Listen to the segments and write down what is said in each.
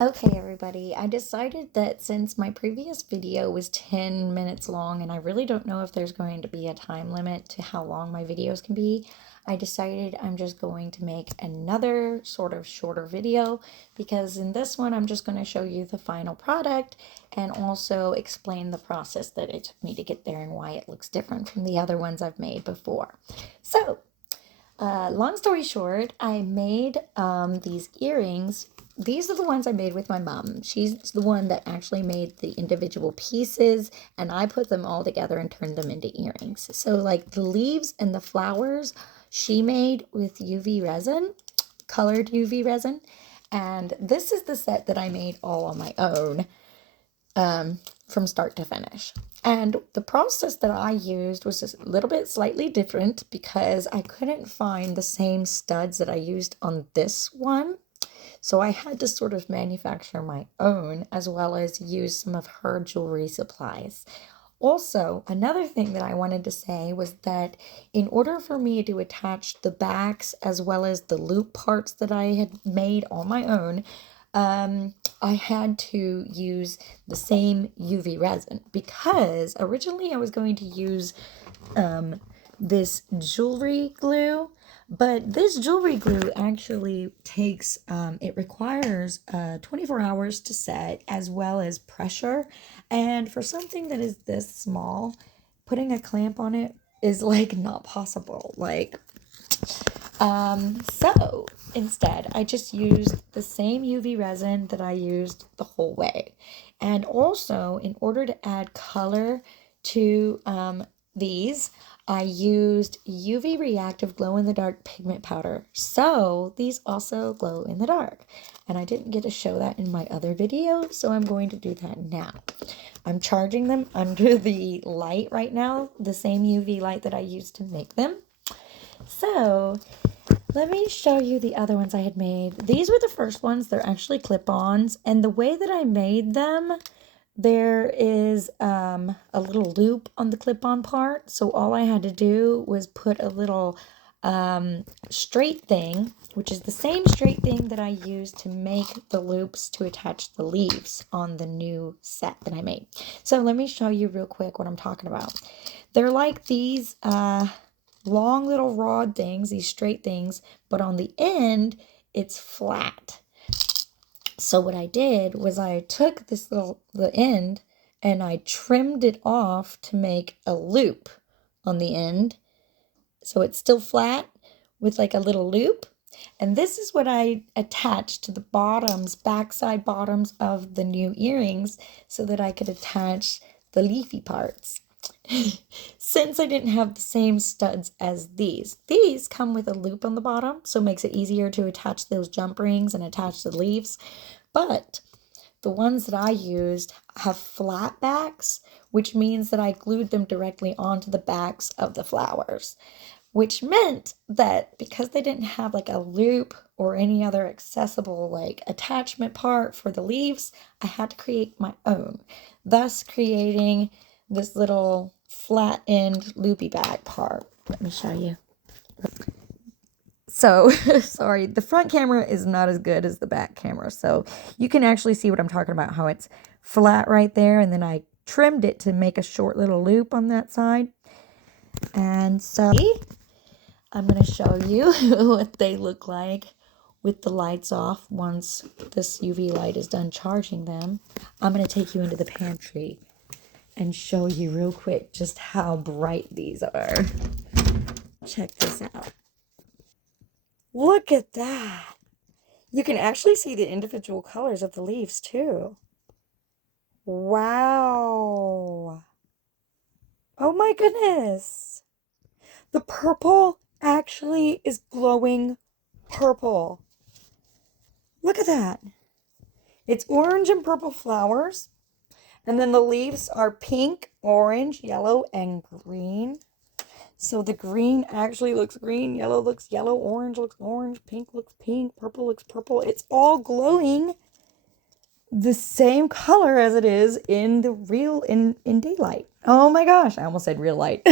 Okay, everybody, I decided that since my previous video was 10 minutes long and I really don't know if there's going to be a time limit to how long my videos can be, I decided I'm just going to make another sort of shorter video because in this one I'm just going to show you the final product and also explain the process that it took me to get there and why it looks different from the other ones I've made before. So, long story short, I made these earrings. These are the ones I made with my mom. She's the one that actually made the individual pieces, and I put them all together and turned them into earrings. So, like the leaves and the flowers, she made with UV resin, colored UV resin. And this is the set that I made all on my own from start to finish. And the process that I used was a little bit slightly different because I couldn't find the same studs that I used on this one. So I had to sort of manufacture my own as well as use some of her jewelry supplies. Also, another thing that I wanted to say was that in order for me to attach the backs as well as the loop parts that I had made on my own, I had to use the same UV resin because originally I was going to use this jewelry glue, but this jewelry glue actually takes, it requires 24 hours to set as well as pressure. And for something that is this small, putting a clamp on it is like not possible. So instead, I just used the same UV resin that I used the whole way. And also, in order to add color to these, I used UV reactive glow in the dark pigment powder. So these also glow in the dark. And I didn't get to show that in my other video, so I'm going to do that now. I'm charging them under the light right now, the same UV light that I used to make them. So let me show you the other ones I had made. These were the first ones. They're actually clip-ons. And the way that I made them, there is a little loop on the clip-on part. So all I had to do was put a little straight thing, which is the same straight thing that I used to make the loops to attach the leaves on the new set that I made. So let me show you real quick what I'm talking about. They're like these long little rod things, these straight things, but on the end, it's flat. So what I did was I took the end, and I trimmed it off to make a loop on the end. So it's still flat with like a little loop. And this is what I attached to the backside bottoms of the new earrings so that I could attach the leafy parts. Since I didn't have the same studs as these come with a loop on the bottom, so it makes it easier to attach those jump rings and attach the leaves. But the ones that I used have flat backs, which means that I glued them directly onto the backs of the flowers, which meant that because they didn't have like a loop or any other accessible like attachment part for the leaves, I had to create my own, thus creating this little flat end loopy bag part. Let me show you. So, sorry, the front camera is not as good as the back camera. So you can actually see what I'm talking about, how it's flat right there. And then I trimmed it to make a short little loop on that side. And so I'm going to show you what they look like with the lights off once this UV light is done charging them. I'm going to take you into the pantry and show you real quick just how bright these are. Check this out. Look at that. You can actually see the individual colors of the leaves too. Wow. Oh my goodness. The purple actually is glowing purple. Look at that. It's orange and purple flowers. And then the leaves are pink, orange, yellow, and green. So the green actually looks green, yellow looks yellow, orange looks orange, pink looks pink, purple looks purple. It's all glowing the same color as it is in the in daylight. Oh my gosh, I almost said real light.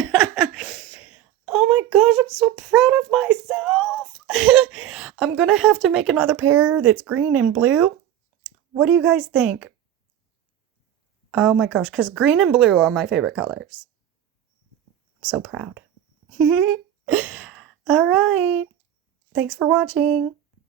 Oh my gosh, I'm so proud of myself. I'm gonna have to make another pair that's green and blue. What do you guys think? Oh my gosh, because green and blue are my favorite colors. I'm so proud. All right. Thanks for watching.